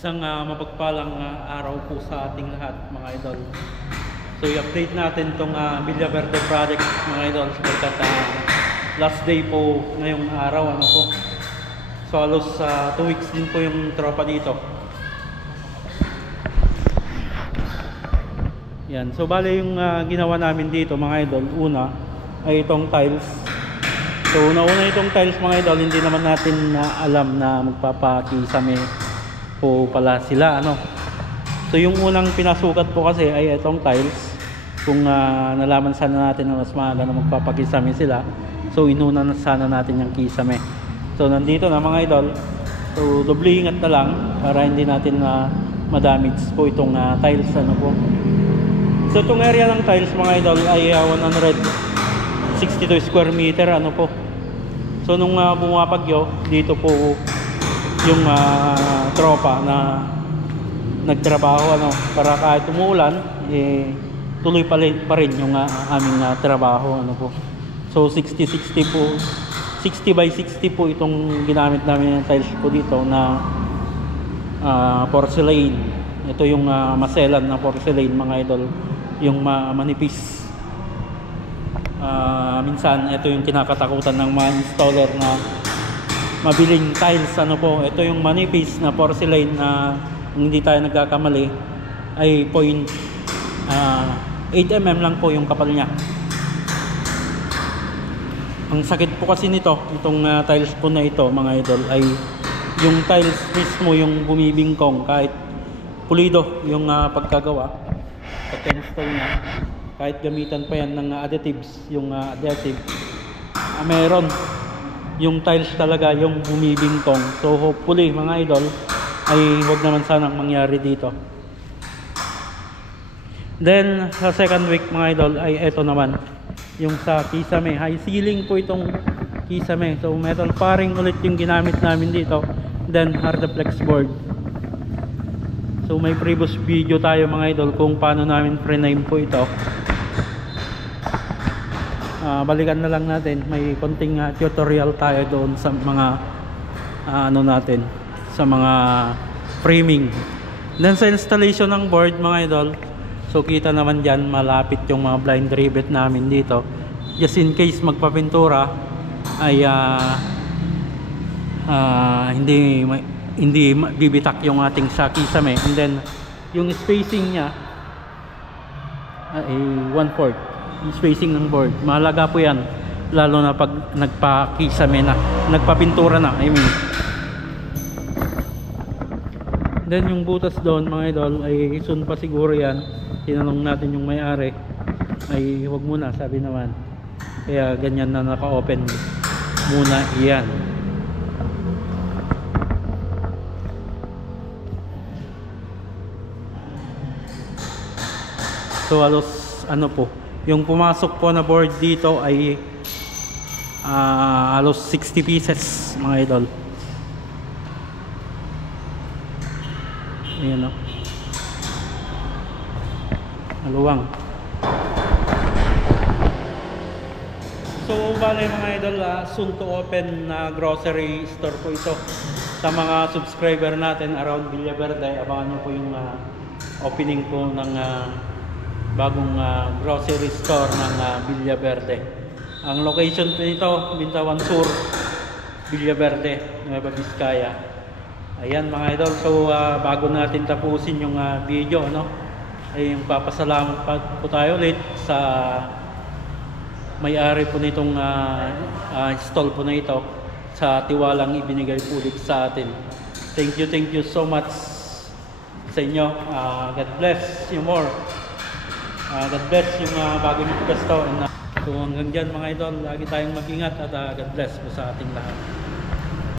Isang mapagpalang araw po sa ating lahat, mga idol. So i-update natin itong Villaverde project, mga idol, sapagkat last day po ngayong araw, ano po. So halos 2 weeks din po yung tropa dito. Yan, so bale yung ginawa namin dito, mga idol, una ay itong tiles. So una itong tiles, mga idol, hindi naman natin alam na magpapakisame po pala sila, ano. So yung unang pinasukat po kasi ay itong tiles. Kung nalaman sana natin na mas maaga na magpapakisame sila, so inuna na sana natin yung kisame. So nandito na, mga idol. So doble ingat na lang para hindi natin madamage po itong tiles, ano po. So itong area ng tiles, mga idol, ay 162 square meter, ano po. So nung bumapagyo dito po yung tropa na nagtrabaho, ano, para kahit umuulan tuloy pa rin yung aming trabaho, ano po. So 60 po, 60 by 60 po itong ginamit namin ng tiles po dito na porcelain. Ito yung maselan na porcelain, mga idol, yung manipis. Minsan ito yung kinakatakutan ng mga installer na mabiling tiles, ano po. Ito yung manipis na porcelain na hindi tayo nagkakamali ay 8 mm lang po yung kapal niya. Ang sakit po kasi nito, itong tiles po na ito, mga idol, ay yung tiles mismo yung bumibingkong kahit pulido yung pagkagawa, pagka-install niya, kahit gamitan pa yan ng additives, yung additive, meron yung tiles talaga yung bumibingkong. So hopefully, mga idol, ay huwag naman sanang mangyari dito. Then sa second week, mga idol, ay eto naman yung sa kisame. High ceiling po itong kisame. So metal paring ulit yung ginamit namin dito. Then hardaplex board. So may previous video tayo, mga idol, kung paano namin pre-name po ito. Balikan na lang natin, may konting tutorial tayo doon sa mga ano natin, sa mga framing. Then sa installation ng board, mga idol, so kita naman dyan, malapit yung mga blind rivet namin dito, just in case magpapintura ay hindi bibitak yung ating sa kisame. And then yung spacing nya ay 1/4 yung spacing ng board. Mahalaga po yan, lalo na pag nagpakisame na, nagpapintura na, I mean. Then yung butas doon, mga idol, ay soon pa siguro yan. Tinanong natin yung may-ari, ay huwag muna, sabi naman. Kaya ganyan na naka-open muna yan. So halos ano po, yung pumasok po na board dito ay halos 60 pieces, mga idol. Ayan, o, maluwang. So bale, mga idol, soon to open na grocery store po ito. Sa mga subscriber natin around Villaverde, abangan nyo po yung opening po ng bagong grocery store ng Villaverde. Ang location po nito, Bintawan Sur, Villaverde, Nueva Vizcaya. Ayan, mga idol, so bago natin tapusin yung video, ano, ay yung papasalamat po tayo ulit sa may-ari po nitong stall po na ito, sa tiwalang ibinigay po ulit sa atin. Thank you so much sa inyo. God bless you more. God bless yung bago nyo gasto. So hanggang dyan, mga idol, lagi tayong mag-ingat at God bless po sa ating lahat.